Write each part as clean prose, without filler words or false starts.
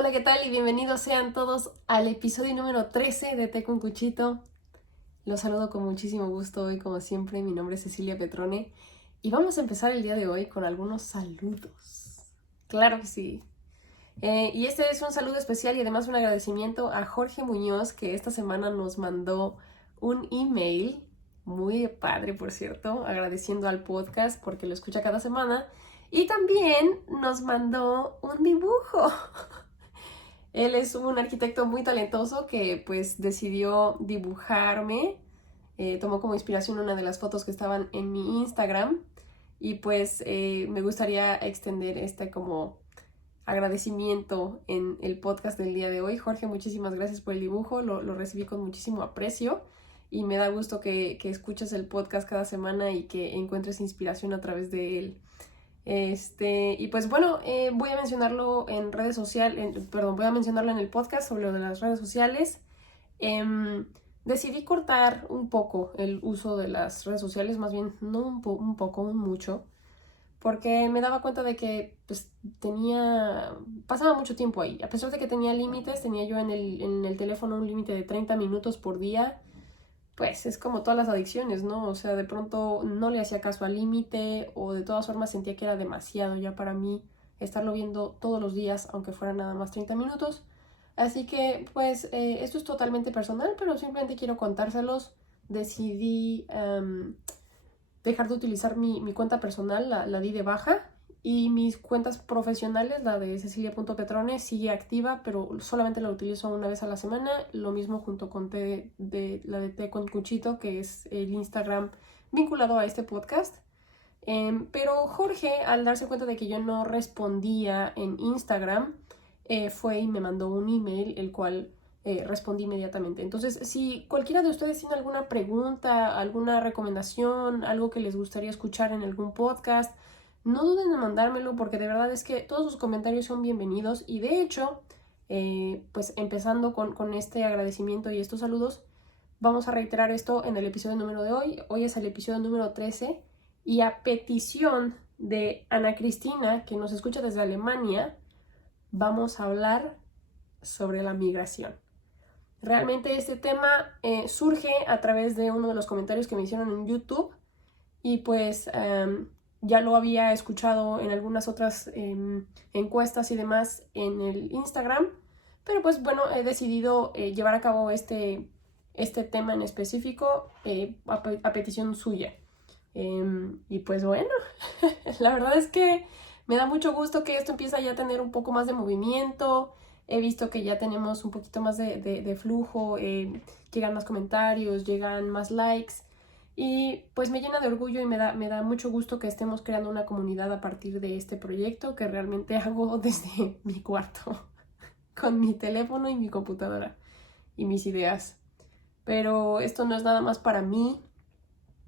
Hola, ¿qué tal? Y bienvenidos sean todos al episodio número 13 de Té con Cuchito. Los saludo con muchísimo gusto hoy, como siempre. Mi nombre es Cecilia Petrone y vamos a empezar el día de hoy con algunos saludos. Claro que sí. Y este es un saludo especial y además un agradecimiento a Jorge Muñoz, que esta semana nos mandó un email, muy padre por cierto, agradeciendo al podcast porque lo escucha cada semana. Y también nos mandó un dibujo. Él es un arquitecto muy talentoso que pues decidió dibujarme. Tomó como inspiración una de las fotos que estaban en mi Instagram y pues me gustaría extender este como agradecimiento en el podcast del día de hoy. Jorge, muchísimas gracias por el dibujo, lo recibí con muchísimo aprecio y me da gusto que escuches el podcast cada semana y que encuentres inspiración a través de él. Y pues bueno, voy a mencionarlo en redes sociales, voy a mencionarlo en el podcast sobre lo de las redes sociales. Decidí cortar un poco el uso de las redes sociales, más bien no un poco, un mucho, porque me daba cuenta de que pues pasaba mucho tiempo ahí. A pesar de que tenía límites, tenía yo en el teléfono un límite de 30 minutos por día. Pues es como todas las adicciones, ¿no? O sea, de pronto no le hacía caso al límite o de todas formas sentía que era demasiado ya para mí estarlo viendo todos los días, aunque fueran nada más 30 minutos. Así que, pues, esto es totalmente personal, pero simplemente quiero contárselos. Decidí dejar de utilizar mi cuenta personal, la di de baja. Y mis cuentas profesionales, la de Cecilia.petrone, sigue activa, pero solamente la utilizo una vez a la semana. Lo mismo junto con la de Té con Cuchito, que es el Instagram vinculado a este podcast. Pero Jorge, al darse cuenta de que yo no respondía en Instagram, fue y me mandó un email, el cual respondí inmediatamente. Entonces, si cualquiera de ustedes tiene alguna pregunta, alguna recomendación, algo que les gustaría escuchar en algún podcast, no duden en mandármelo porque de verdad es que todos sus comentarios son bienvenidos y de hecho, pues empezando con este agradecimiento y estos saludos, vamos a reiterar esto en el episodio número de hoy. Hoy es el episodio número 13 y a petición de Ana Cristina, que nos escucha desde Alemania, vamos a hablar sobre la migración. Realmente este tema surge a través de uno de los comentarios que me hicieron en YouTube y pues ya lo había escuchado en algunas otras encuestas y demás en el Instagram, pero pues bueno, he decidido llevar a cabo este tema en específico a petición suya. Y pues bueno, la verdad es que me da mucho gusto que esto empiece ya a tener un poco más de movimiento. He visto que ya tenemos un poquito más de flujo, llegan más comentarios, llegan más likes. Y pues me llena de orgullo y me da mucho gusto que estemos creando una comunidad a partir de este proyecto que realmente hago desde mi cuarto, con mi teléfono y mi computadora y mis ideas. Pero esto no es nada más para mí,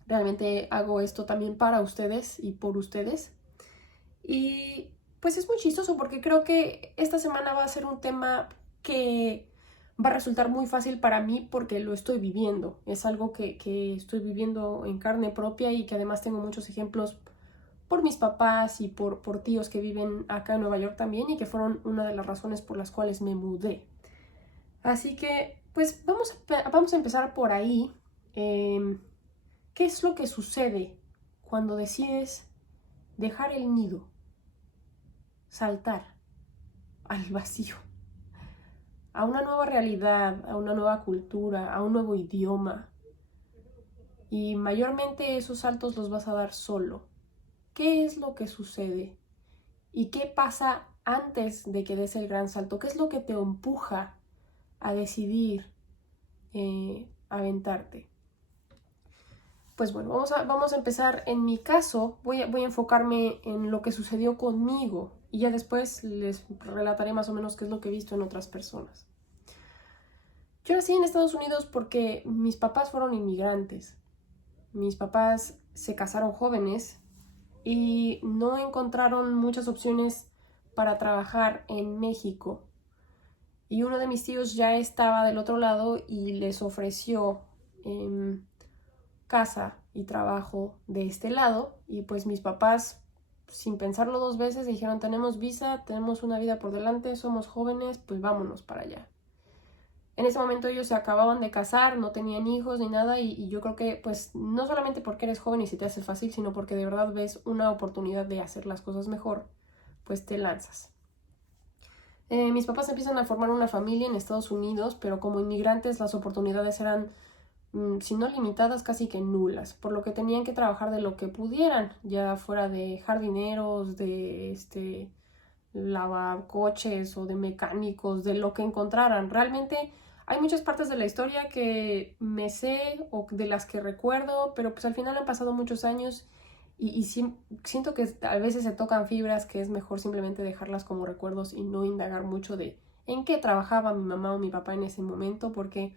realmente hago esto también para ustedes y por ustedes. Y pues es muy chistoso porque creo que esta semana va a ser un tema que va a resultar muy fácil para mí porque lo estoy viviendo. Es algo que estoy viviendo en carne propia y que además tengo muchos ejemplos por mis papás y por tíos que viven acá en Nueva York también y que fueron una de las razones por las cuales me mudé. Así que pues vamos a empezar por ahí. ¿Qué es lo que sucede cuando decides dejar el nido, saltar al vacío, a una nueva realidad, a una nueva cultura, a un nuevo idioma? Y mayormente esos saltos los vas a dar solo. ¿Qué es lo que sucede? ¿Y qué pasa antes de que des el gran salto? ¿Qué es lo que te empuja a decidir aventarte? Pues bueno, vamos a empezar. En mi caso, voy a enfocarme en lo que sucedió conmigo y ya después les relataré más o menos qué es lo que he visto en otras personas. Yo nací en Estados Unidos porque mis papás fueron inmigrantes. Mis papás se casaron jóvenes y no encontraron muchas opciones para trabajar en México. Y uno de mis tíos ya estaba del otro lado y les ofreció casa y trabajo de este lado, y pues mis papás sin pensarlo dos veces, dijeron, tenemos visa, tenemos una vida por delante, somos jóvenes, pues vámonos para allá. En ese momento ellos se acababan de casar, no tenían hijos ni nada, y yo creo que pues no solamente porque eres joven y se te hace fácil, sino porque de verdad ves una oportunidad de hacer las cosas mejor, pues te lanzas. Mis papás empiezan a formar una familia en Estados Unidos, pero como inmigrantes las oportunidades eran, si no limitadas, casi que nulas, por lo que tenían que trabajar de lo que pudieran, ya fuera de jardineros, de lavacoches o de mecánicos, de lo que encontraran. Realmente hay muchas partes de la historia que me sé o de las que recuerdo, pero pues al final han pasado muchos años y siento que a veces se tocan fibras que es mejor simplemente dejarlas como recuerdos y no indagar mucho de en qué trabajaba mi mamá o mi papá en ese momento, porque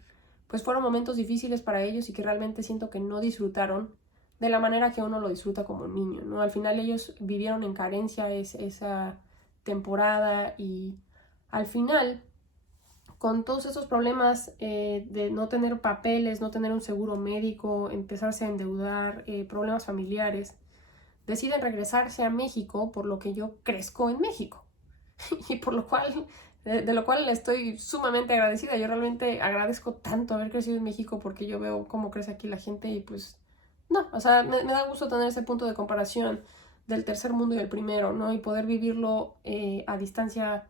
pues fueron momentos difíciles para ellos y que realmente siento que no disfrutaron de la manera que uno lo disfruta como niño, ¿no? Al final ellos vivieron en carencia esa temporada y al final, con todos esos problemas de no tener papeles, no tener un seguro médico, empezarse a endeudar, problemas familiares, deciden regresarse a México, por lo que yo crezco en México y por lo cual, de lo cual estoy sumamente agradecida. Yo realmente agradezco tanto haber crecido en México porque yo veo cómo crece aquí la gente y pues no, o sea, me da gusto tener ese punto de comparación del tercer mundo y el primero, ¿no? Y poder vivirlo a distancia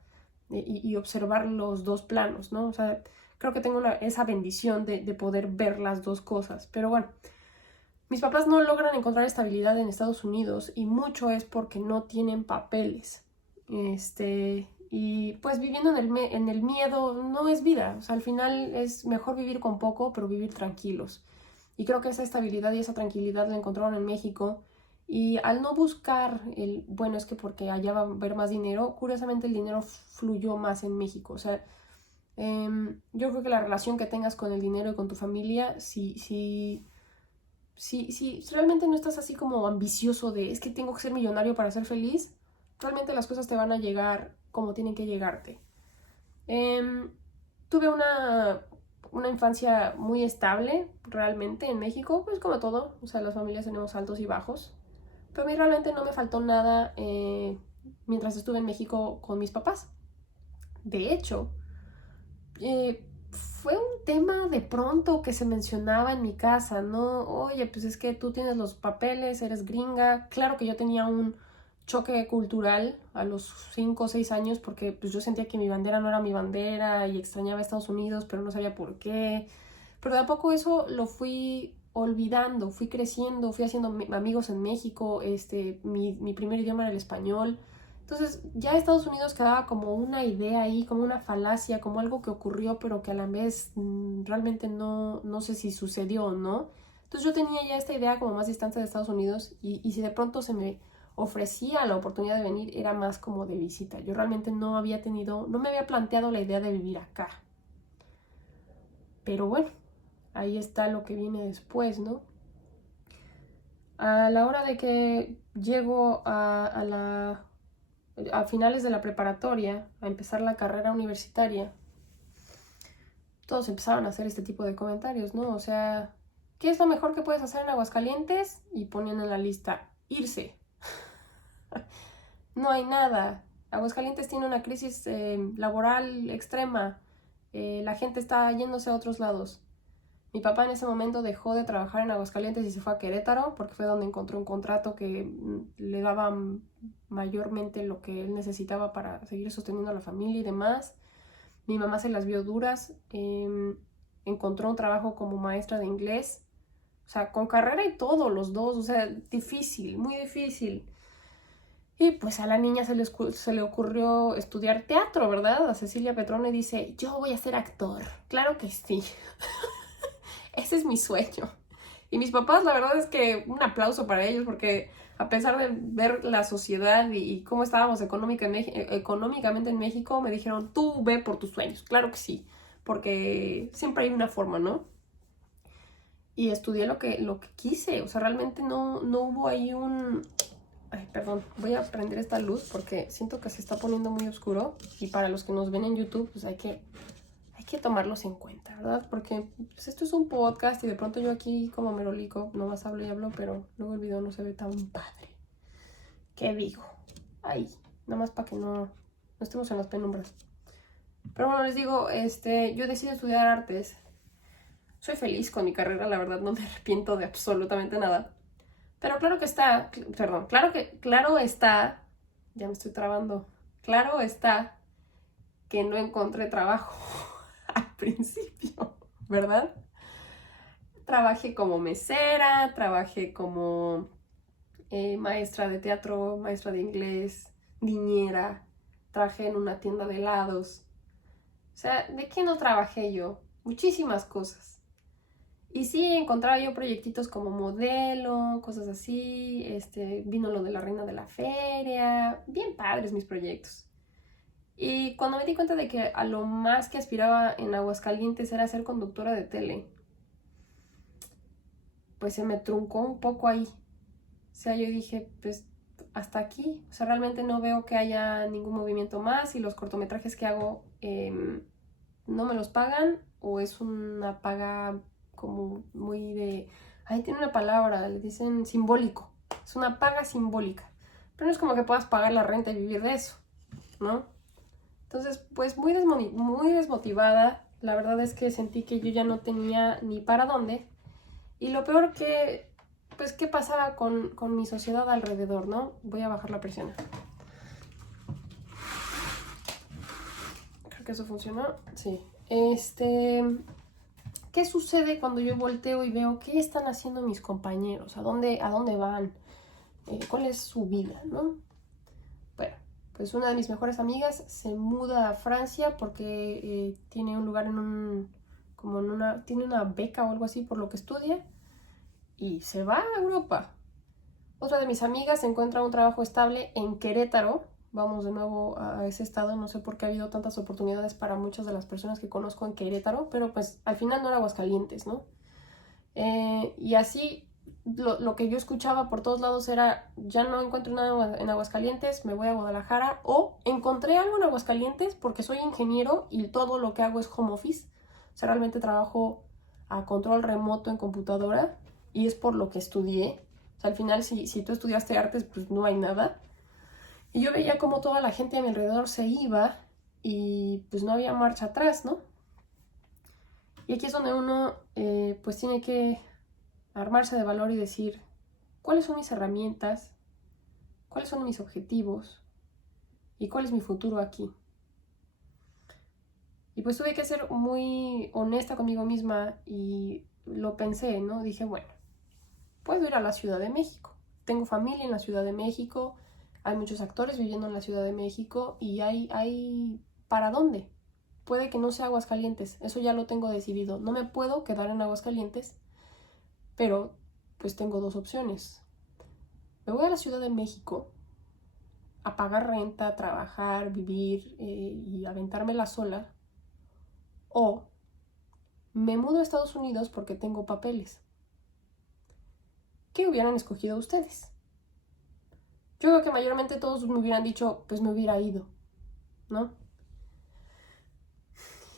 y observar los dos planos, ¿no? O sea, creo que tengo esa bendición de poder ver las dos cosas. Pero bueno, mis papás no logran encontrar estabilidad en Estados Unidos y mucho es porque no tienen papeles. Y pues viviendo en el miedo no es vida. O sea, al final es mejor vivir con poco, pero vivir tranquilos. Y creo que esa estabilidad y esa tranquilidad la encontraron en México. Y al no buscar bueno, es que porque allá va a haber más dinero, curiosamente el dinero fluyó más en México. O sea, yo creo que la relación que tengas con el dinero y con tu familia, si realmente no estás así como ambicioso de es que tengo que ser millonario para ser feliz, realmente las cosas te van a llegar como tienen que llegarte. Tuve una infancia muy estable realmente en México, pues como todo, o sea, las familias tenemos altos y bajos, pero a mí realmente no me faltó nada mientras estuve en México con mis papás. De hecho, fue un tema de pronto que se mencionaba en mi casa, ¿no? Oye, pues es que tú tienes los papeles, eres gringa. Claro que yo tenía un choque cultural a los 5 o 6 años porque pues yo sentía que mi bandera no era mi bandera y extrañaba a Estados Unidos, pero no sabía por qué. Pero de a poco eso lo fui olvidando, fui creciendo, fui haciendo amigos en México, mi primer idioma era el español. Entonces ya Estados Unidos quedaba como una idea ahí, como una falacia, como algo que ocurrió, pero que a la vez realmente no sé si sucedió o no. Entonces yo tenía ya esta idea como más distante de Estados Unidos y si de pronto se me ofrecía la oportunidad de venir, era más como de visita. Yo realmente no me había planteado la idea de vivir acá. Pero bueno, ahí está lo que viene después, ¿no? A la hora de que llego a finales de la preparatoria, a empezar la carrera universitaria, todos empezaron a hacer este tipo de comentarios, ¿no? O sea, ¿qué es lo mejor que puedes hacer en Aguascalientes? Y ponían en la lista, irse. No hay nada. Aguascalientes tiene una crisis laboral extrema. La gente está yéndose a otros lados. Mi papá en ese momento dejó de trabajar en Aguascalientes y se fue a Querétaro porque fue donde encontró un contrato que le daba mayormente lo que él necesitaba para seguir sosteniendo a la familia y demás. Mi mamá se las vio duras, encontró un trabajo como maestra de inglés, o sea, con carrera y todo, los dos, o sea, difícil, muy difícil. Y pues a la niña se le ocurrió estudiar teatro, ¿verdad? A Cecilia Petrone dice, yo voy a ser actor. Claro que sí. Ese es mi sueño. Y mis papás, la verdad es que un aplauso para ellos porque a pesar de ver la sociedad y cómo estábamos económicamente en México, me dijeron, tú ve por tus sueños. Claro que sí, porque siempre hay una forma, ¿no? Y estudié lo que quise, o sea, realmente no hubo ahí un... Ay, perdón, voy a prender esta luz porque siento que se está poniendo muy oscuro y para los que nos ven en YouTube, pues hay que tomarlos en cuenta, ¿verdad? Porque pues, esto es un podcast y de pronto yo aquí como merolico nomás hablo y hablo, pero luego el video no se ve tan padre. ¿Qué digo? Ay, nada más para que no estemos en las penumbras. Pero bueno, les digo, yo decidí estudiar artes. Soy feliz con mi carrera, la verdad, no me arrepiento de absolutamente nada. Pero claro que está, perdón, claro está, ya me estoy trabando, claro está que no encontré trabajo al principio, ¿verdad? Trabajé como mesera, trabajé como maestra de teatro, maestra de inglés, niñera, trabajé en una tienda de helados. O sea, ¿de qué no trabajé yo? Muchísimas cosas. Y sí, encontraba yo proyectitos como modelo, cosas así, vino lo de la reina de la feria, bien padres mis proyectos. Y cuando me di cuenta de que a lo más que aspiraba en Aguascalientes era ser conductora de tele, pues se me truncó un poco ahí. O sea, yo dije, pues hasta aquí. O sea, realmente no veo que haya ningún movimiento más y los cortometrajes que hago no me los pagan o es una paga como muy de... Ahí tiene una palabra, le dicen simbólico. Es una paga simbólica. Pero no es como que puedas pagar la renta y vivir de eso, ¿no? Entonces, pues muy desmotivada. La verdad es que sentí que yo ya no tenía ni para dónde. Y lo peor que, pues, ¿qué pasaba con mi sociedad alrededor, no? Voy a bajar la presión. Creo que eso funcionó. Sí. ¿Qué sucede cuando yo volteo y veo qué están haciendo mis compañeros? ¿A dónde van? ¿Cuál es su vida, no? Bueno, pues una de mis mejores amigas se muda a Francia porque tiene un lugar tiene una beca o algo así por lo que estudia y se va a Europa. Otra de mis amigas encuentra un trabajo estable en Querétaro. Vamos de nuevo a ese estado. No sé por qué ha habido tantas oportunidades para muchas de las personas que conozco en Querétaro, pero pues al final no era Aguascalientes, ¿no? Y así lo que yo escuchaba por todos lados era, ya no encuentro nada en Aguascalientes, me voy a Guadalajara, o encontré algo en Aguascalientes porque soy ingeniero y todo lo que hago es home office. O sea, realmente trabajo a control remoto en computadora y es por lo que estudié. O sea, al final, si tú estudiaste artes, pues no hay nada. Y yo veía como toda la gente a mi alrededor se iba y pues no había marcha atrás, ¿no? Y aquí es donde uno pues tiene que armarse de valor y decir, ¿cuáles son mis herramientas? ¿Cuáles son mis objetivos? ¿Y cuál es mi futuro aquí? Y pues tuve que ser muy honesta conmigo misma y lo pensé, ¿no? Dije, bueno, puedo ir a la Ciudad de México. Tengo familia en la Ciudad de México, hay muchos actores viviendo en la Ciudad de México y hay ¿para dónde? Puede que no sea Aguascalientes, eso ya lo tengo decidido. No me puedo quedar en Aguascalientes, pero pues tengo dos opciones. Me voy a la Ciudad de México a pagar renta, trabajar, vivir y aventármela sola, o me mudo a Estados Unidos porque tengo papeles. ¿Qué hubieran escogido ustedes? Yo creo que mayormente todos me hubieran dicho, pues me hubiera ido, ¿no?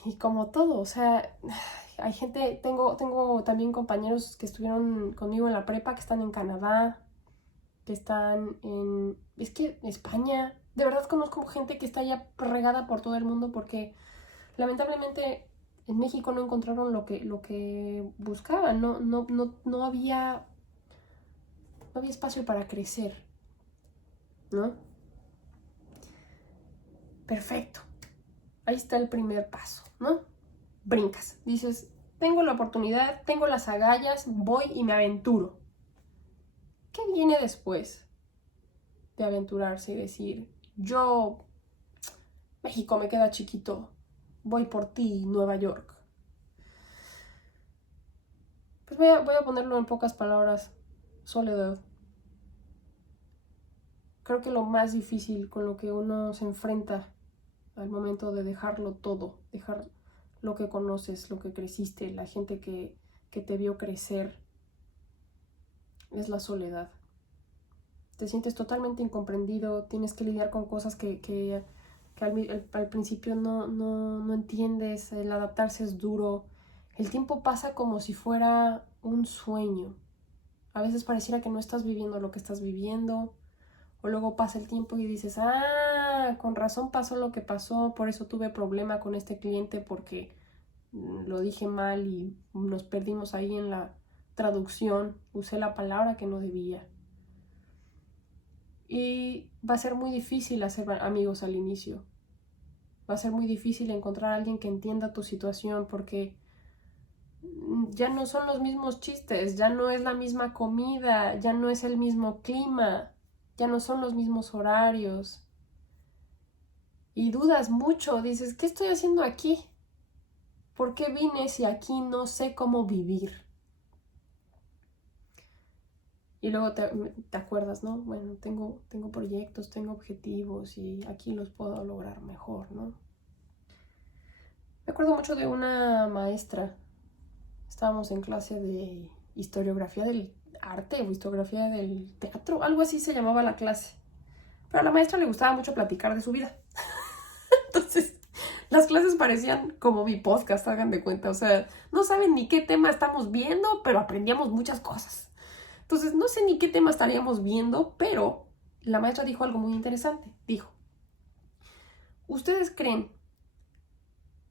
Y como todo, o sea, hay gente, tengo también compañeros que estuvieron conmigo en la prepa, que están en Canadá, que están es que España, de verdad conozco gente que está ya regada por todo el mundo porque lamentablemente en México no encontraron lo que buscaban, no había espacio para crecer, ¿no? Perfecto. Ahí está el primer paso, ¿no? Brincas. Dices, tengo la oportunidad, tengo las agallas, voy y me aventuro. ¿Qué viene después de aventurarse y decir, yo, México me queda chiquito, voy por ti, Nueva York? Pues voy a ponerlo en pocas palabras, soledad. Creo que lo más difícil con lo que uno se enfrenta al momento de dejarlo todo, dejar lo que conoces, lo que creciste, la gente que te vio crecer, es la soledad. Te sientes totalmente incomprendido, tienes que lidiar con cosas que al principio no entiendes, el adaptarse es duro, el tiempo pasa como si fuera un sueño. A veces pareciera que no estás viviendo lo que estás viviendo, O luego pasa el tiempo y dices, con razón pasó lo que pasó, por eso tuve problema con este cliente porque lo dije mal y nos perdimos ahí en la traducción, usé la palabra que no debía. Y va a ser muy difícil hacer amigos al inicio. Va a ser muy difícil encontrar a alguien que entienda tu situación porque ya no son los mismos chistes, ya no es la misma comida, ya no es el mismo clima, ya no son los mismos horarios. Y dudas mucho, dices, ¿qué estoy haciendo aquí? ¿Por qué vine si aquí no sé cómo vivir? Y luego te acuerdas, ¿no? Bueno, tengo proyectos, tengo objetivos y aquí los puedo lograr mejor, ¿no? Me acuerdo mucho de una maestra. Estábamos en clase de historiografía del arte o historiografía del teatro, algo así se llamaba la clase. Pero a la maestra le gustaba mucho platicar de su vida. Entonces, las clases parecían como mi podcast, hagan de cuenta. O sea, no saben ni qué tema estamos viendo, pero aprendíamos muchas cosas. Entonces, no sé ni qué tema estaríamos viendo, pero la maestra dijo algo muy interesante. Dijo, ¿ustedes creen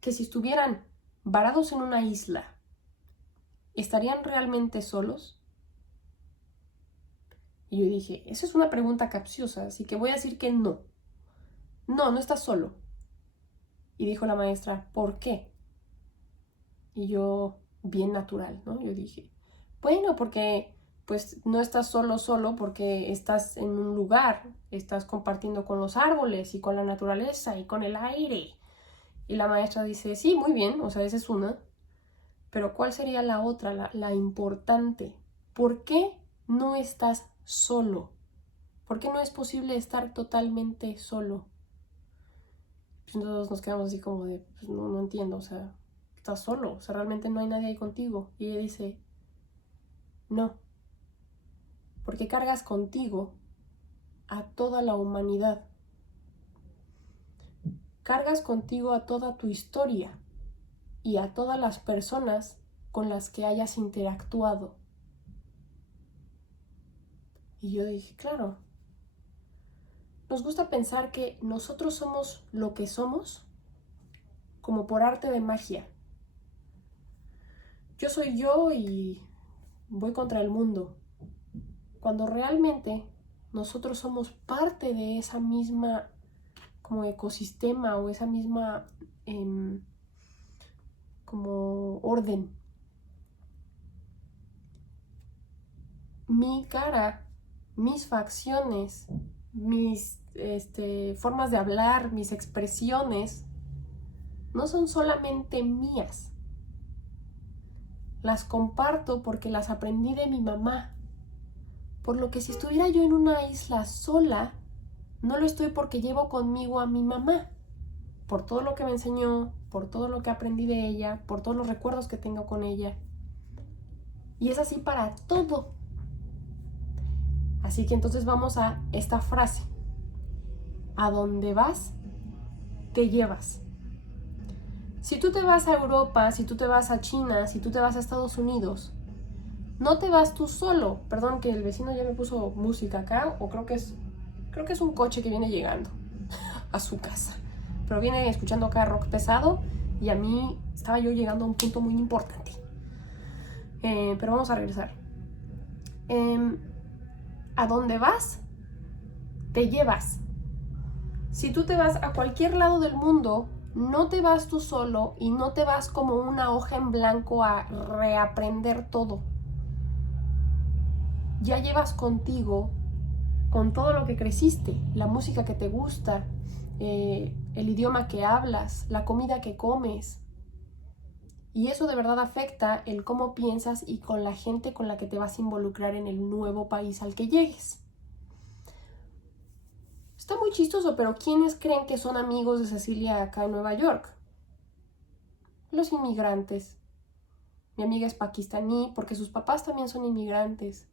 que si estuvieran varados en una isla, estarían realmente solos? Y yo dije, esa es una pregunta capciosa, así que voy a decir que no. No, no estás solo. Y dijo la maestra, ¿por qué? Y yo, bien natural, ¿no? Yo dije, bueno, porque pues no estás solo porque estás en un lugar, estás compartiendo con los árboles y con la naturaleza y con el aire. Y la maestra dice, sí, muy bien, o sea, esa es una, pero ¿cuál sería la otra, la importante? ¿Por qué no estás solo? ¿Por qué no es posible estar totalmente solo? Pues todos nos quedamos así como de, pues no entiendo, o sea, estás solo, o sea, realmente no hay nadie ahí contigo. Y ella dice, no, porque cargas contigo a toda la humanidad. Cargas contigo a toda tu historia y a todas las personas con las que hayas interactuado. Y yo dije, claro, nos gusta pensar que nosotros somos lo que somos como por arte de magia. Yo soy yo y voy contra el mundo. Cuando realmente nosotros somos parte de esa misma como ecosistema o esa misma como orden. Mi cara, mis facciones, mis formas de hablar, mis expresiones, no son solamente mías. Las comparto porque las aprendí de mi mamá. Por lo que si estuviera yo en una isla sola, no lo estoy porque llevo conmigo a mi mamá. Por todo lo que me enseñó, por todo lo que aprendí de ella, por todos los recuerdos que tengo con ella. Y es así para todo. Así que entonces vamos a esta frase. A donde vas, te llevas. Si tú te vas a Europa, si tú te vas a China, si tú te vas a Estados Unidos, no te vas tú solo. Perdón que el vecino ya me puso música acá, o creo que es un coche que viene llegando a su casa. Pero viene escuchando acá rock pesado y a mí estaba yo llegando a un punto muy importante. Pero vamos a regresar. A donde vas, te llevas. Si tú te vas a cualquier lado del mundo, no te vas tú solo y no te vas como una hoja en blanco a reaprender todo. Ya llevas contigo, con todo lo que creciste, la música que te gusta, el idioma que hablas, la comida que comes. Y eso de verdad afecta el cómo piensas y con la gente con la que te vas a involucrar en el nuevo país al que llegues. Está muy chistoso, pero ¿quiénes creen que son amigos de Cecilia acá en Nueva York? Los inmigrantes. Mi amiga es pakistaní porque sus papás también son inmigrantes,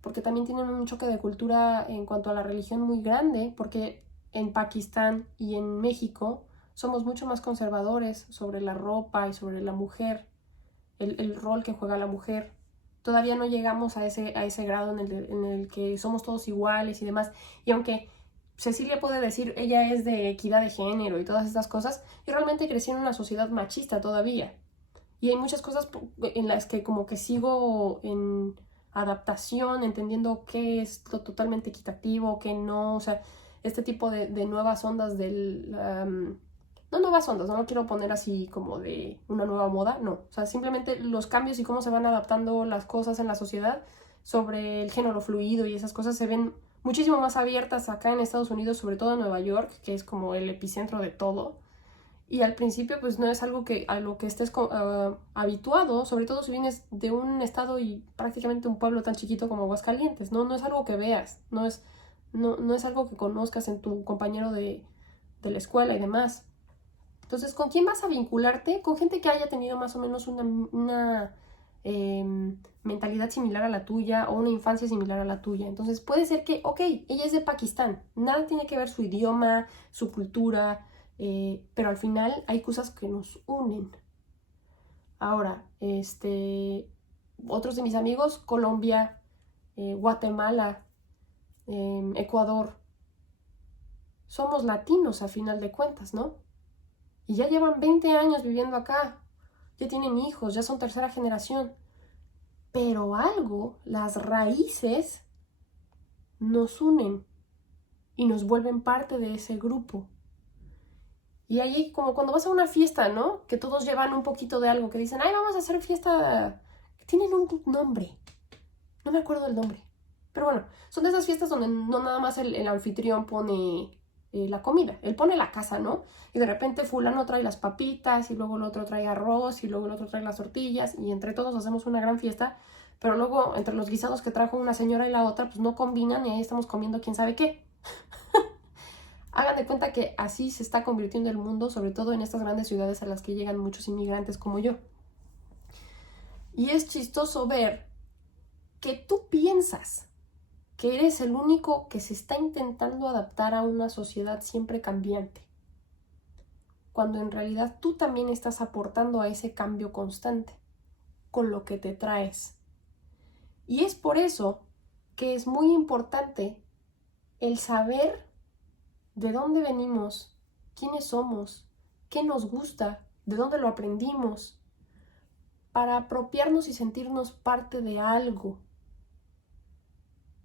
porque también tienen un choque de cultura en cuanto a la religión muy grande, porque en Pakistán y en México somos mucho más conservadores sobre la ropa y sobre la mujer, el rol que juega la mujer. Todavía no llegamos a ese grado en el que somos todos iguales y demás. Y aunque Cecilia puede decir, ella es de equidad de género y todas estas cosas, yo realmente crecí en una sociedad machista todavía. Y hay muchas cosas en las que como que sigo en adaptación, entendiendo qué es lo totalmente equitativo, qué no, o sea, este tipo de nuevas ondas del... no nuevas ondas, no lo quiero poner así como de una nueva moda, no. O sea, simplemente los cambios y cómo se van adaptando las cosas en la sociedad sobre el género fluido y esas cosas se ven muchísimo más abiertas acá en Estados Unidos, sobre todo en Nueva York, que es como el epicentro de todo. Y al principio pues no es algo que a lo que estés habituado, sobre todo si vienes de un estado y prácticamente un pueblo tan chiquito como Aguascalientes, ¿no? No es algo que veas, no es algo que conozcas en tu compañero de la escuela y demás. Entonces, ¿con quién vas a vincularte? Con gente que haya tenido más o menos una mentalidad similar a la tuya o una infancia similar a la tuya. Entonces, puede ser que, ok, ella es de Pakistán, nada tiene que ver su idioma, su cultura, pero al final hay cosas que nos unen. Ahora, otros de mis amigos, Colombia, Guatemala, Ecuador, somos latinos a final de cuentas, ¿no? Y ya llevan 20 años viviendo acá, ya tienen hijos, ya son tercera generación. Pero algo, las raíces, nos unen y nos vuelven parte de ese grupo. Y ahí, como cuando vas a una fiesta, ¿no? Que todos llevan un poquito de algo, que dicen, ay, vamos a hacer fiesta. Tienen un nombre. No me acuerdo del nombre. Pero bueno, son de esas fiestas donde no nada más el anfitrión pone la comida. Él pone la casa, ¿no? Y de repente fulano trae las papitas y luego el otro trae arroz y luego el otro trae las tortillas y entre todos hacemos una gran fiesta. Pero luego entre los guisados que trajo una señora y la otra, pues no combinan y ahí estamos comiendo quién sabe qué. Hagan de cuenta que así se está convirtiendo el mundo, sobre todo en estas grandes ciudades a las que llegan muchos inmigrantes como yo. Y es chistoso ver que tú piensas que eres el único que se está intentando adaptar a una sociedad siempre cambiante, cuando en realidad tú también estás aportando a ese cambio constante con lo que te traes. Y es por eso que es muy importante el saber de dónde venimos, quiénes somos, qué nos gusta, de dónde lo aprendimos, para apropiarnos y sentirnos parte de algo.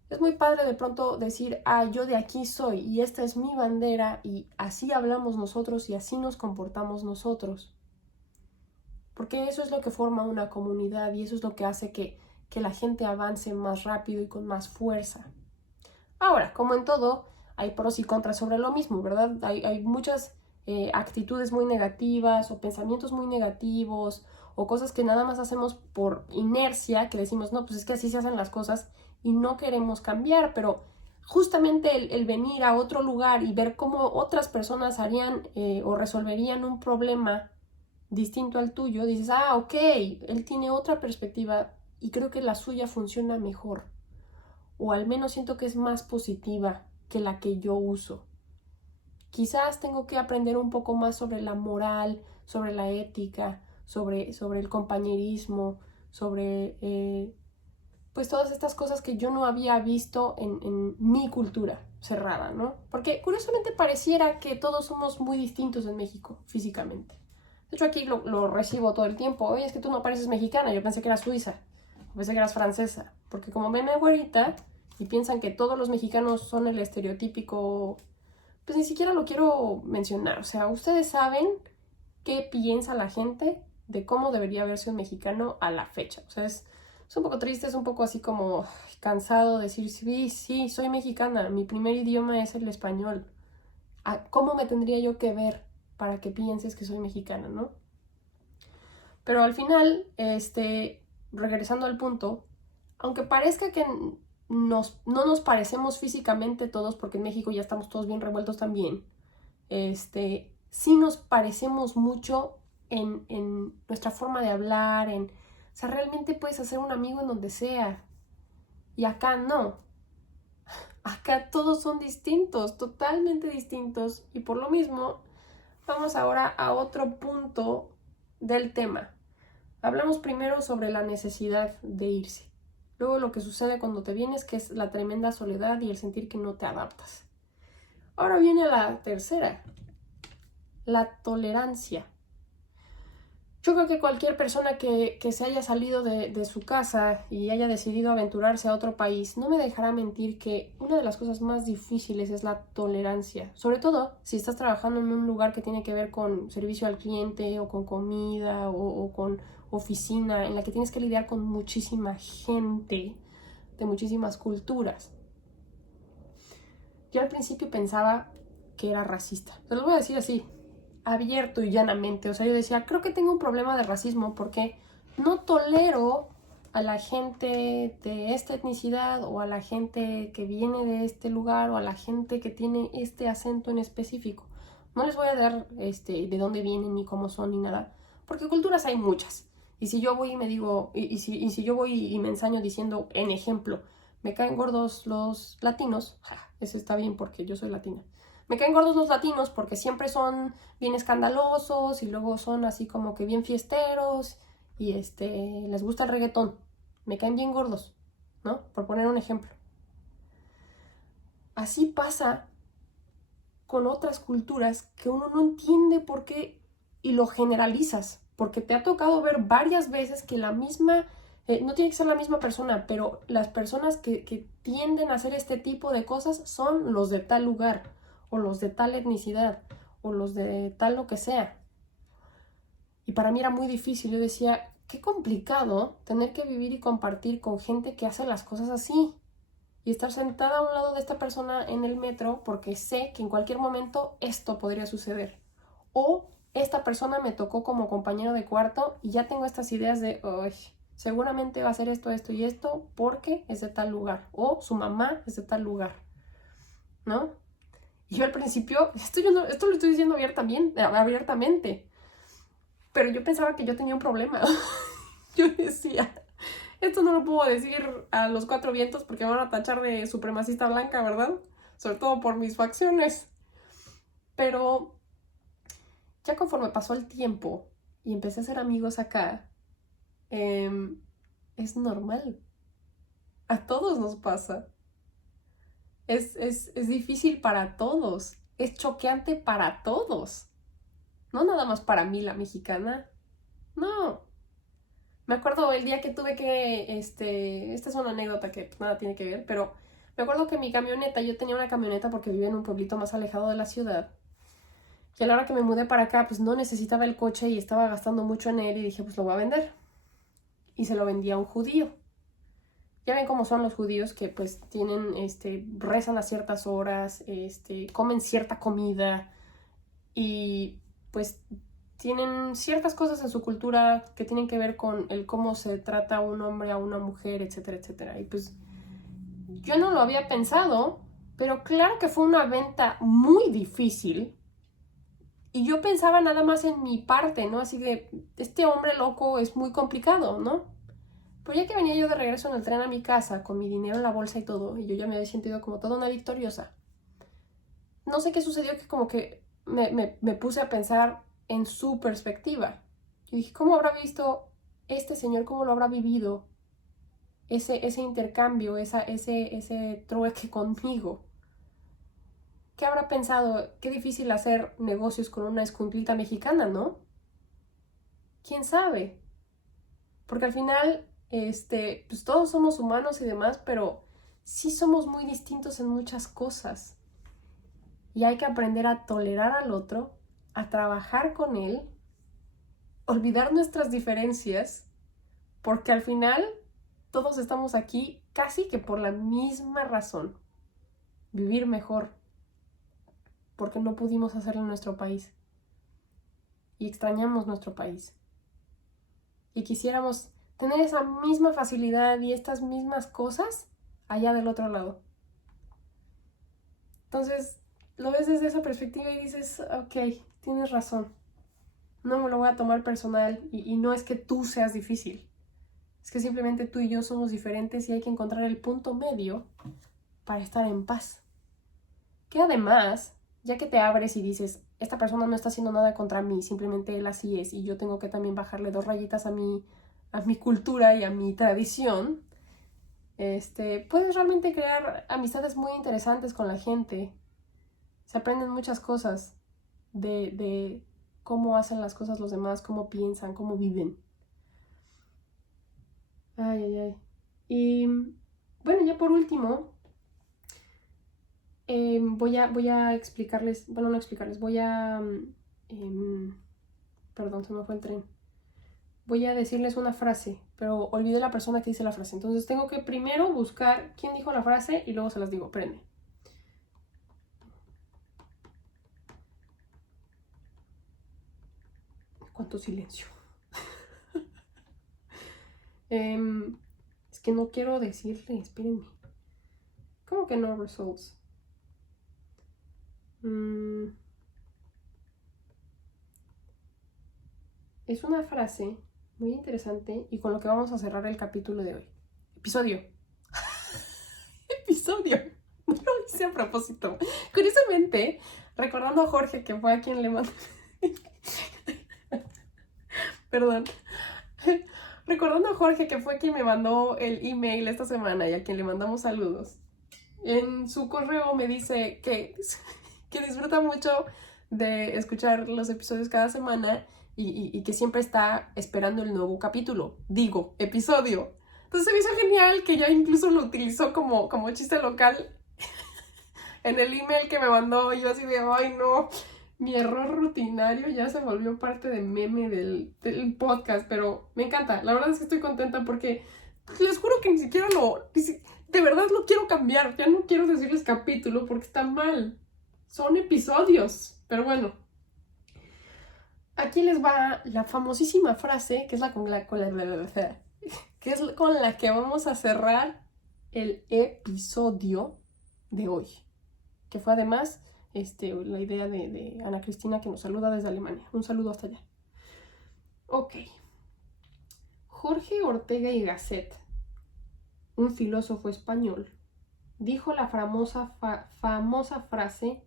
Es muy padre de pronto decir, yo de aquí soy y esta es mi bandera y así hablamos nosotros y así nos comportamos nosotros. Porque eso es lo que forma una comunidad y eso es lo que hace que la gente avance más rápido y con más fuerza. Ahora, como en todo, hay pros y contras sobre lo mismo, ¿verdad? Hay muchas actitudes muy negativas o pensamientos muy negativos o cosas que nada más hacemos por inercia, que decimos, no, pues es que así se hacen las cosas y no queremos cambiar, pero justamente el venir a otro lugar y ver cómo otras personas harían o resolverían un problema distinto al tuyo, dices, ok, él tiene otra perspectiva y creo que la suya funciona mejor. O al menos siento que es más positiva que la que yo uso. Quizás tengo que aprender un poco más sobre la moral, sobre la ética, sobre el compañerismo, sobre pues todas estas cosas que yo no había visto en mi cultura cerrada, ¿no? Porque curiosamente pareciera que todos somos muy distintos en México físicamente. De hecho aquí lo recibo todo el tiempo. Oye, es que tú no pareces mexicana, yo pensé que eras suiza, pensé que eras francesa, porque como ven a güerita y piensan que todos los mexicanos son el estereotípico, pues ni siquiera lo quiero mencionar. O sea, ustedes saben qué piensa la gente de cómo debería verse un mexicano a la fecha. O sea, es un poco triste, es un poco así como cansado de decir, sí, soy mexicana, mi primer idioma es el español. ¿Cómo me tendría yo que ver para que pienses que soy mexicana, no? Pero al final, regresando al punto, aunque parezca que no nos parecemos físicamente todos, porque en México ya estamos todos bien revueltos también, sí nos parecemos mucho en nuestra forma de hablar, o sea, realmente puedes hacer un amigo en donde sea. Y acá no. Acá todos son distintos, totalmente distintos. Y por lo mismo, vamos ahora a otro punto del tema. Hablamos primero sobre la necesidad de irse. Luego lo que sucede cuando te vienes, que es la tremenda soledad y el sentir que no te adaptas. Ahora viene la tercera, la tolerancia. Yo creo que cualquier persona que se haya salido de su casa y haya decidido aventurarse a otro país, no me dejará mentir que una de las cosas más difíciles es la tolerancia. Sobre todo si estás trabajando en un lugar que tiene que ver con servicio al cliente o con comida o con oficina, en la que tienes que lidiar con muchísima gente de muchísimas culturas. Yo al principio pensaba que era racista. Se los voy a decir así, abierto y llanamente. O sea, yo decía, creo que tengo un problema de racismo porque no tolero a la gente de esta etnicidad o a la gente que viene de este lugar o a la gente que tiene este acento en específico. No les voy a dar de dónde vienen ni cómo son ni nada, porque culturas hay muchas. Y si yo voy y me digo, si yo voy y me ensaño diciendo, en ejemplo, me caen gordos los latinos, eso está bien porque yo soy latina. Me caen gordos los latinos porque siempre son bien escandalosos y luego son así como que bien fiesteros y les gusta el reggaetón. Me caen bien gordos, ¿no? Por poner un ejemplo. Así pasa con otras culturas que uno no entiende por qué y lo generalizas, porque te ha tocado ver varias veces que la misma, no tiene que ser la misma persona, pero las personas que tienden a hacer este tipo de cosas son los de tal lugar, o los de tal etnicidad, o los de tal lo que sea. Y para mí era muy difícil, yo decía, qué complicado tener que vivir y compartir con gente que hace las cosas así. Y estar sentada a un lado de esta persona en el metro porque sé que en cualquier momento esto podría suceder. O esta persona me tocó como compañero de cuarto y ya tengo estas ideas de, uy, seguramente va a hacer esto, esto y esto porque es de tal lugar. O su mamá es de tal lugar, ¿no? Y yo al principio, esto lo estoy diciendo abiertamente, pero yo pensaba que yo tenía un problema. Yo decía, esto no lo puedo decir a los cuatro vientos porque me van a tachar de supremacista blanca, ¿verdad? Sobre todo por mis facciones. Pero ya conforme pasó el tiempo y empecé a hacer amigos acá, es normal. A todos nos pasa. Es difícil para todos. Es choqueante para todos. No nada más para mí, la mexicana. No. Me acuerdo el día que tuve que, esta es una anécdota que pues, nada tiene que ver, pero me acuerdo que mi camioneta, yo tenía una camioneta porque vivía en un pueblito más alejado de la ciudad. Y a la hora que me mudé para acá, pues no necesitaba el coche y estaba gastando mucho en él y dije, pues lo voy a vender. Y se lo vendí a un judío. Ya ven cómo son los judíos que pues tienen, rezan a ciertas horas, comen cierta comida y pues tienen ciertas cosas en su cultura que tienen que ver con el cómo se trata un hombre a una mujer, etcétera, etcétera. Y pues yo no lo había pensado, pero claro que fue una venta muy difícil. Y yo pensaba nada más en mi parte, ¿no? Así de, este hombre loco es muy complicado, ¿no? Pero ya que venía yo de regreso en el tren a mi casa, con mi dinero en la bolsa y todo, y yo ya me había sentido como toda una victoriosa, no sé qué sucedió, que como que me puse a pensar en su perspectiva. Yo dije, ¿cómo habrá visto este señor, cómo lo habrá vivido ese intercambio, ese trueque conmigo? ¿Qué habrá pensado? Qué difícil hacer negocios con una escuintlita mexicana, ¿no? ¿Quién sabe? Porque al final, pues todos somos humanos y demás, pero sí somos muy distintos en muchas cosas. Y hay que aprender a tolerar al otro, a trabajar con él, olvidar nuestras diferencias, porque al final todos estamos aquí casi que por la misma razón, vivir mejor, porque no pudimos hacerlo en nuestro país y extrañamos nuestro país y quisiéramos tener esa misma facilidad y estas mismas cosas allá del otro lado. Entonces lo ves desde esa perspectiva y dices, ok, tienes razón, no me lo voy a tomar personal y no es que tú seas difícil, es que simplemente tú y yo somos diferentes y hay que encontrar el punto medio para estar en paz. Que además, ya que te abres y dices, esta persona no está haciendo nada contra mí, simplemente él así es y yo tengo que también bajarle 2 rayitas a mi cultura y a mi tradición, puedes realmente crear amistades muy interesantes con la gente. Se aprenden muchas cosas de cómo hacen las cosas los demás, cómo piensan, cómo viven. Ay, ay, ay. Y bueno, ya por último, voy a explicarles, bueno, no explicarles, perdón, se me fue el tren. Voy a decirles una frase, pero olvidé la persona que dice la frase. Entonces tengo que primero buscar quién dijo la frase y luego se las digo. Espérenme. ¿Cuánto silencio? Es que no quiero decirle, espérenme. ¿Cómo que no results? Es una frase muy interesante y con lo que vamos a cerrar el capítulo de hoy. Episodio. Episodio. No lo hice a propósito. Curiosamente, recordando a Jorge, que fue a quien le mandó... Perdón. Recordando a Jorge, que fue quien me mandó el email esta semana y a quien le mandamos saludos. En su correo me dice que disfruta mucho de escuchar los episodios cada semana y que siempre está esperando el nuevo capítulo. Digo, episodio. Entonces se me hizo genial que ya incluso lo utilizó como chiste local en el email que me mandó. Yo así de, ay no, mi error rutinario ya se volvió parte de meme del podcast, pero me encanta. La verdad es que estoy contenta porque les juro que ni siquiera de verdad lo quiero cambiar. Ya no quiero decirles capítulo porque está mal. Son episodios. Pero bueno. Aquí les va la famosísima frase, que es con la que vamos a cerrar el episodio de hoy. Que fue además la idea de Ana Cristina, que nos saluda desde Alemania. Un saludo hasta allá. Ok. Jorge Ortega y Gasset, un filósofo español, dijo la famosa frase: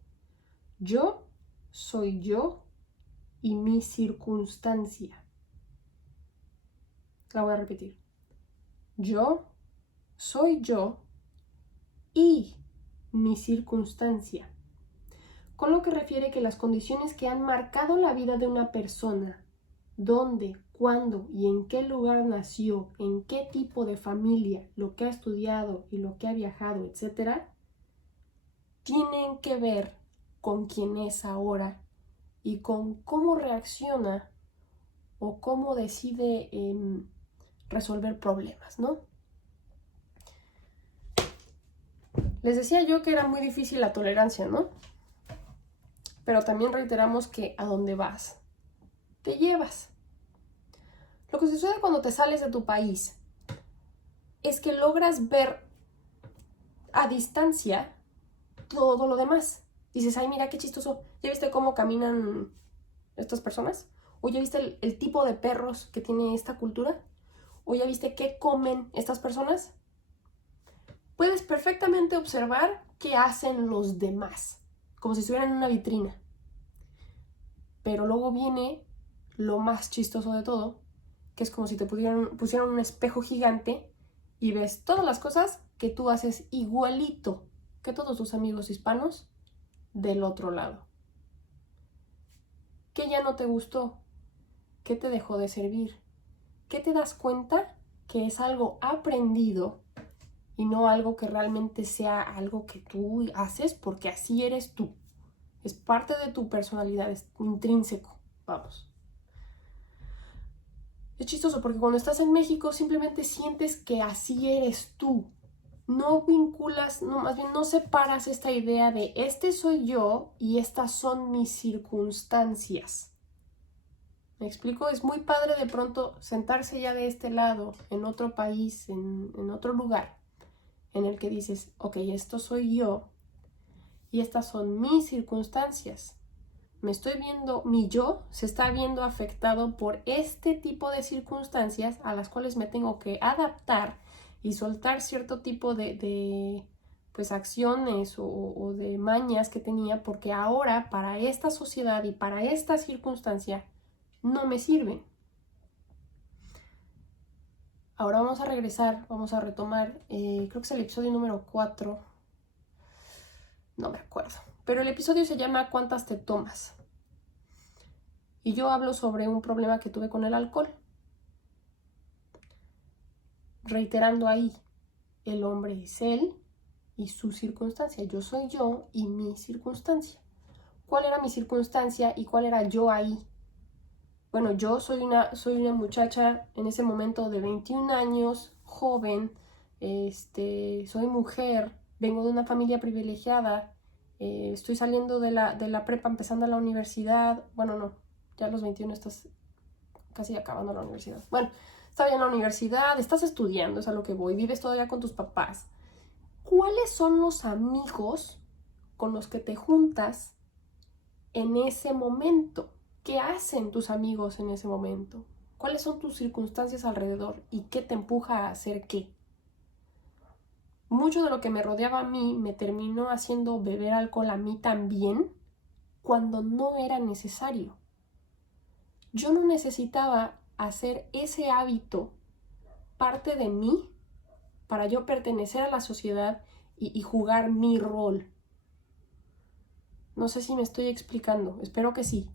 yo soy yo y mi circunstancia. La voy a repetir. Yo soy yo y mi circunstancia. Con lo que refiere que las condiciones que han marcado la vida de una persona, dónde, cuándo y en qué lugar nació, en qué tipo de familia, lo que ha estudiado y lo que ha viajado, etc., tienen que ver con quién es ahora y con cómo reacciona o cómo decide resolver problemas, ¿no? Les decía yo que era muy difícil la tolerancia, ¿no? Pero también reiteramos que a donde vas, te llevas. Lo que sucede cuando te sales de tu país es que logras ver a distancia todo lo demás. Dices, ay, mira qué chistoso. ¿Ya viste cómo caminan estas personas? ¿O ya viste el tipo de perros que tiene esta cultura? ¿O ya viste qué comen estas personas? Puedes perfectamente observar qué hacen los demás, como si estuvieran en una vitrina. Pero luego viene lo más chistoso de todo, que es como si te pusieran un espejo gigante y ves todas las cosas que tú haces igualito que todos tus amigos hispanos del otro lado. ¿Qué ya no te gustó? ¿Qué te dejó de servir? ¿Qué te das cuenta que es algo aprendido y no algo que realmente sea algo que tú haces porque así eres tú? Es parte de tu personalidad, es intrínseco, vamos. Es chistoso porque cuando estás en México simplemente sientes que así eres tú. No vinculas, no, más bien no separas esta idea de este soy yo y estas son mis circunstancias. ¿Me explico? Es muy padre de pronto sentarse ya de este lado, en otro país, en otro lugar, en el que dices, ok, esto soy yo y estas son mis circunstancias. Me estoy viendo, mi yo se está viendo afectado por este tipo de circunstancias a las cuales me tengo que adaptar y soltar cierto tipo de pues acciones o de mañas que tenía, porque ahora para esta sociedad y para esta circunstancia no me sirven. Ahora vamos a regresar, vamos a retomar, creo que es el episodio número 4, no me acuerdo, pero el episodio se llama ¿Cuántas te tomas? Y yo hablo sobre un problema que tuve con el alcohol. Reiterando ahí, el hombre es él y su circunstancia. Yo soy yo y mi circunstancia. ¿Cuál era mi circunstancia y cuál era yo ahí? Bueno, yo soy una muchacha en ese momento de 21 años, joven, soy mujer, vengo de una familia privilegiada, estoy saliendo de la prepa, empezando la universidad. Bueno, no, ya a los 21 estás casi acabando la universidad. Bueno, estás en la universidad, estás estudiando, es a lo que voy, vives todavía con tus papás. ¿Cuáles son los amigos con los que te juntas en ese momento? ¿Qué hacen tus amigos en ese momento? ¿Cuáles son tus circunstancias alrededor? ¿Y qué te empuja a hacer qué? Mucho de lo que me rodeaba a mí me terminó haciendo beber alcohol a mí también cuando no era necesario. Yo no necesitaba hacer ese hábito parte de mí para yo pertenecer a la sociedad y jugar mi rol. No sé si me estoy explicando, espero que sí.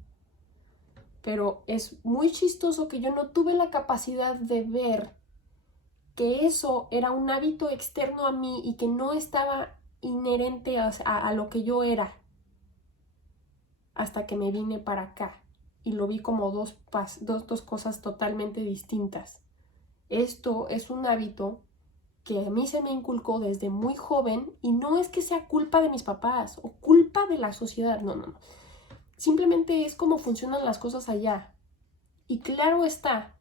Pero es muy chistoso que yo no tuve la capacidad de ver que eso era un hábito externo a mí y que no estaba inherente a lo que yo era, hasta que me vine para acá y lo vi como dos cosas totalmente distintas. Esto es un hábito que a mí se me inculcó desde muy joven y no es que sea culpa de mis papás o culpa de la sociedad, no. Simplemente es como funcionan las cosas allá. Y claro está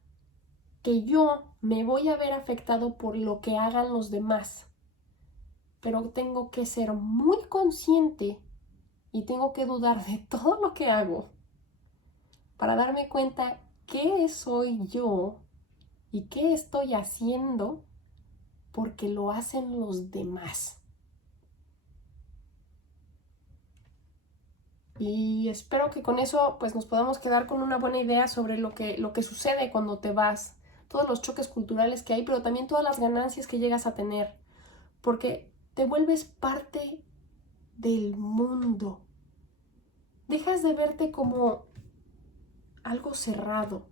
que yo me voy a ver afectado por lo que hagan los demás. Pero tengo que ser muy consciente y tengo que dudar de todo lo que hago para darme cuenta qué soy yo y qué estoy haciendo porque lo hacen los demás. Y espero que con eso pues nos podamos quedar con una buena idea sobre lo que sucede cuando te vas, todos los choques culturales que hay, pero también todas las ganancias que llegas a tener, porque te vuelves parte del mundo. Dejas de verte como algo cerrado,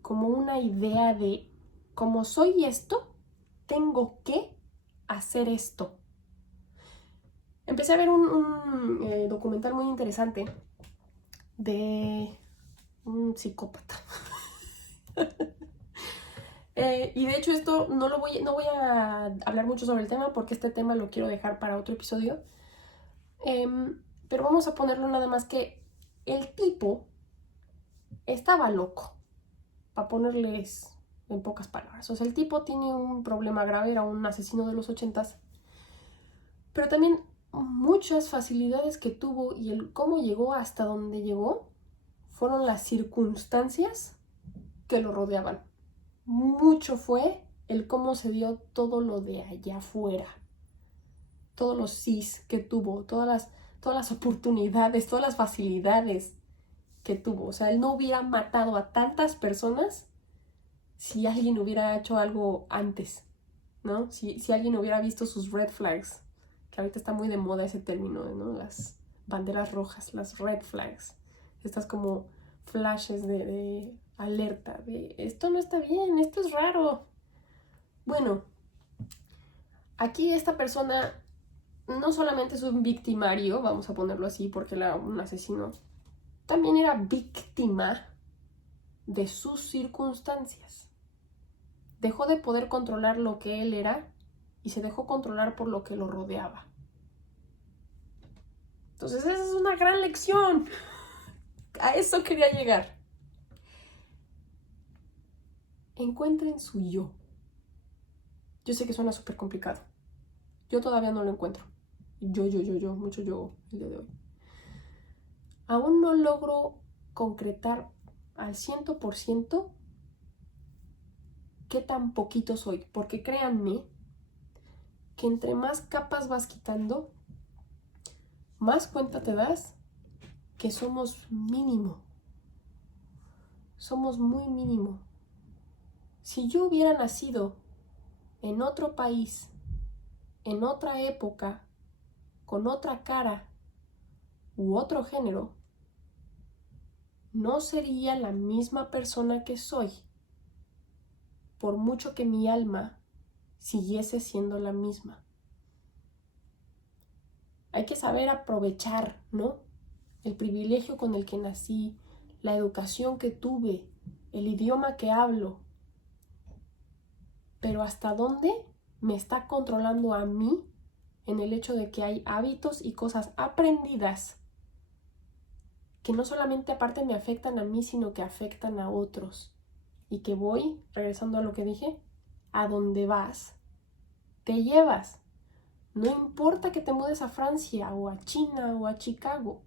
como una idea de como soy esto, tengo que hacer esto. Empecé a ver un documental muy interesante de un psicópata. Y de hecho esto no voy a hablar mucho sobre el tema porque este tema lo quiero dejar para otro episodio. Pero vamos a ponerlo nada más que el tipo estaba loco, para ponerles en pocas palabras. O sea, el tipo tiene un problema grave, era un asesino de los 80s, pero también muchas facilidades que tuvo y el cómo llegó hasta donde llegó fueron las circunstancias que lo rodeaban. Mucho fue el cómo se dio todo lo de allá afuera, todos los sís que tuvo, todas las oportunidades, todas las facilidades que tuvo. O sea, él no hubiera matado a tantas personas si alguien hubiera hecho algo antes, ¿no? Si alguien hubiera visto sus red flags, que ahorita está muy de moda ese término, ¿no? Las banderas rojas, las red flags, estas como flashes de alerta, de esto no está bien, esto es raro. Bueno, aquí esta persona no solamente es un victimario, vamos a ponerlo así porque era un asesino, también era víctima de sus circunstancias. Dejó de poder controlar lo que él era y se dejó controlar por lo que lo rodeaba. Entonces esa es una gran lección. A eso quería llegar. Encuentren su yo. Yo sé que suena súper complicado. Yo todavía no lo encuentro. Yo, mucho yo el día de hoy. Aún no logro concretar al 100% qué tan poquito soy, porque créanme que entre más capas vas quitando, más cuenta te das que somos mínimo. Somos muy mínimo. Si yo hubiera nacido en otro país, en otra época, con otra cara u otro género, no sería la misma persona que soy, por mucho que mi alma siguiese siendo la misma. Hay que saber aprovechar, ¿no? El privilegio con el que nací, la educación que tuve, el idioma que hablo. Pero ¿hasta dónde me está controlando a mí en el hecho de que hay hábitos y cosas aprendidas que no solamente aparte me afectan a mí, sino que afectan a otros? Y que voy, regresando a lo que dije, a donde vas, te llevas. No importa que te mudes a Francia o a China o a Chicago.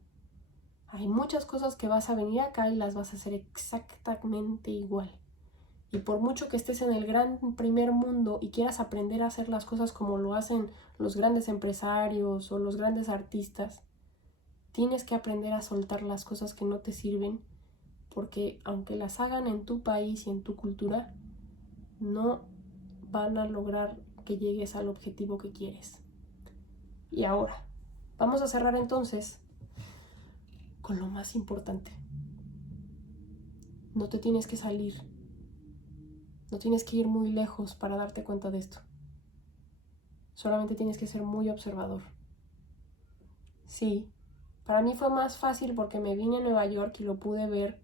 Hay muchas cosas que vas a venir acá y las vas a hacer exactamente igual. Y por mucho que estés en el gran primer mundo y quieras aprender a hacer las cosas como lo hacen los grandes empresarios o los grandes artistas, tienes que aprender a soltar las cosas que no te sirven, porque aunque las hagan en tu país y en tu cultura, no van a lograr que llegues al objetivo que quieres. Y ahora, vamos a cerrar entonces con lo más importante. No te tienes que salir. No tienes que ir muy lejos para darte cuenta de esto. Solamente tienes que ser muy observador. Sí, para mí fue más fácil porque me vine a Nueva York y lo pude ver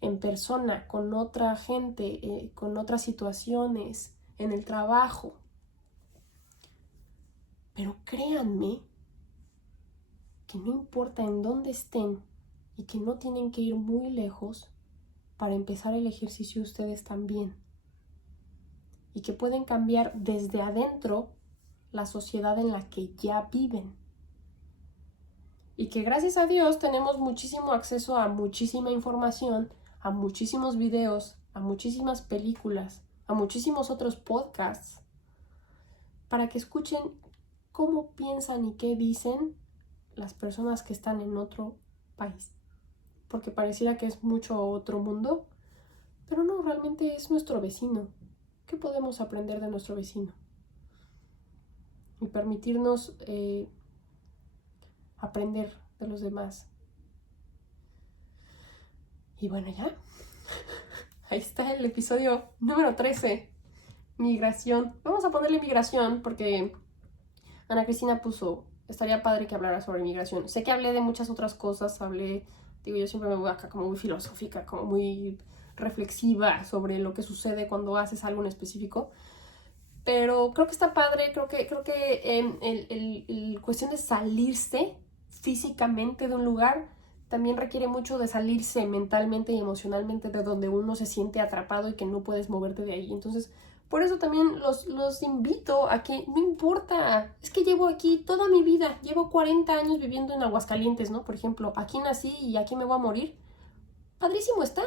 en persona, con otra gente, con otras situaciones, en el trabajo. Pero créanme que no importa en dónde estén y que no tienen que ir muy lejos para empezar el ejercicio ustedes también. Y que pueden cambiar desde adentro la sociedad en la que ya viven. Y que gracias a Dios tenemos muchísimo acceso a muchísima información, a muchísimos videos, a muchísimas películas, a muchísimos otros podcasts, para que escuchen cómo piensan y qué dicen las personas que están en otro país. Porque pareciera que es mucho otro mundo, pero no, realmente es nuestro vecino. ¿Qué podemos aprender de nuestro vecino? Y permitirnos aprender de los demás. Y bueno, ya. Ahí está el episodio número 13. Migración. Vamos a ponerle migración porque Ana Cristina puso, estaría padre que hablara sobre migración. Sé que hablé de muchas otras cosas, yo siempre me voy acá como muy filosófica, como muy reflexiva sobre lo que sucede cuando haces algo en específico. Pero creo que está padre, creo que el cuestión de salirse físicamente de un lugar también requiere mucho de salirse mentalmente y emocionalmente de donde uno se siente atrapado y que no puedes moverte de ahí. Entonces, por eso también los invito a que no importa, es que llevo aquí toda mi vida, llevo 40 años viviendo en Aguascalientes, ¿no? Por ejemplo, aquí nací y aquí me voy a morir. Padrísimo está.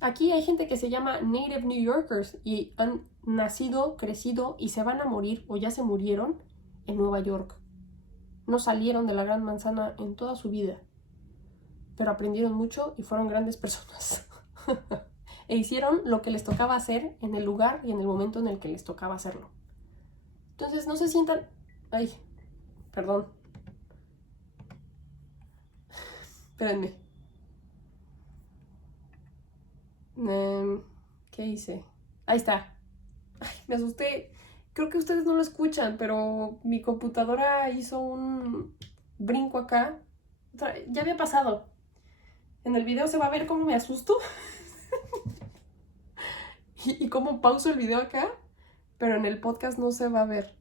Aquí hay gente que se llama Native New Yorkers y han nacido, crecido y se van a morir o ya se murieron en Nueva York. No salieron de la Gran Manzana en toda su vida, pero aprendieron mucho y fueron grandes personas. E hicieron lo que les tocaba hacer en el lugar y en el momento en el que les tocaba hacerlo. Entonces no se sientan... Ay, perdón. Espérenme. ¿Qué hice? Ahí está. Ay, me asusté. Creo que ustedes no lo escuchan, pero mi computadora hizo un brinco acá. Ya había pasado. En el video se va a ver cómo me asusto. y cómo pauso el video acá. Pero en el podcast no se va a ver.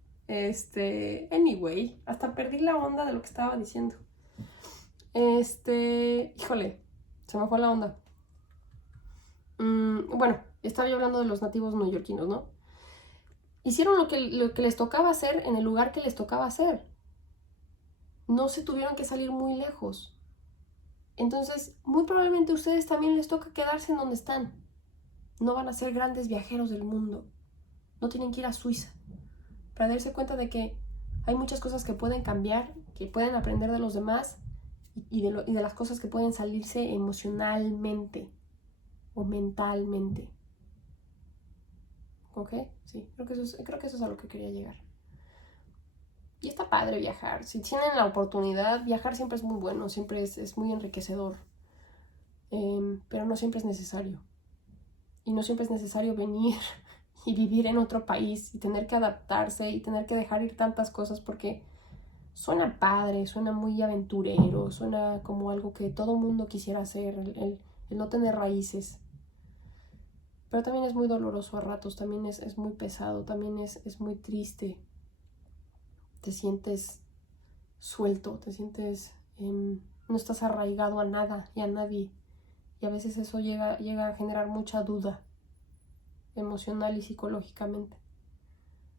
Anyway, hasta perdí la onda de lo que estaba diciendo. Híjole, se me fue la onda. Bueno, estaba yo hablando de los nativos neoyorquinos, ¿no? Hicieron lo que les tocaba hacer en el lugar que les tocaba hacer. No se tuvieron que salir muy lejos. Entonces, muy probablemente a ustedes también les toca quedarse en donde están. No van a ser grandes viajeros del mundo. No tienen que ir a Suiza. para darse cuenta de que hay muchas cosas que pueden cambiar, que pueden aprender de los demás y de las cosas que pueden salirse emocionalmente o mentalmente. ¿Ok? Sí, creo que eso es a lo que quería llegar. Y está padre viajar. Si tienen la oportunidad, viajar siempre es muy bueno, siempre es muy enriquecedor. Pero no siempre es necesario. Y no siempre es necesario venir y vivir en otro país y tener que adaptarse y tener que dejar ir tantas cosas porque suena padre, suena muy aventurero, suena como algo que todo mundo quisiera hacer, el no tener raíces. Pero también es muy doloroso a ratos, también es muy pesado, también es muy triste. Te sientes suelto, te sientes... no estás arraigado a nada y a nadie. Y a veces eso llega a generar mucha duda emocional y psicológicamente.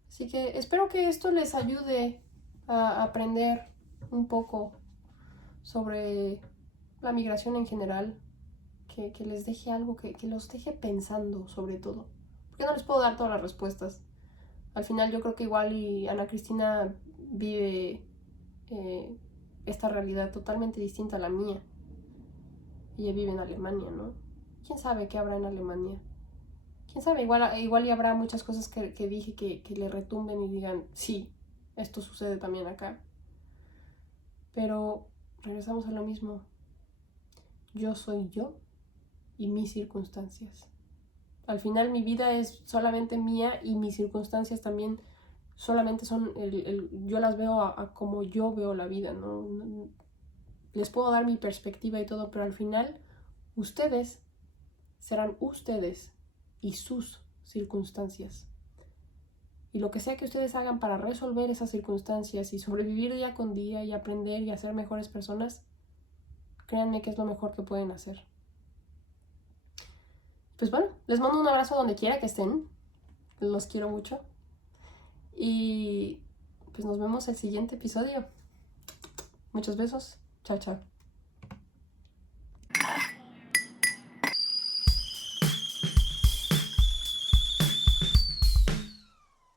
Así que espero que esto les ayude a aprender un poco sobre la migración en general, que les deje algo, que los deje pensando sobre todo. Porque no les puedo dar todas las respuestas. Al final yo creo que igual y Ana Cristina vive esta realidad totalmente distinta a la mía. Ella vive en Alemania, ¿no? ¿Quién sabe qué habrá en Alemania? ¿Quién sabe? Igual y habrá muchas cosas que dije que le retumben y digan, sí, esto sucede también acá. Pero regresamos a lo mismo. Yo soy yo y mis circunstancias. Al final mi vida es solamente mía y mis circunstancias también solamente son, yo las veo a como yo veo la vida, ¿no? Les puedo dar mi perspectiva y todo, pero al final ustedes serán ustedes y sus circunstancias. Y lo que sea que ustedes hagan para resolver esas circunstancias y sobrevivir día con día y aprender y hacer mejores personas, créanme que es lo mejor que pueden hacer. Pues bueno, les mando un abrazo donde quiera que estén. Los quiero mucho. Y pues nos vemos el siguiente episodio. Muchos besos. Chao, chao.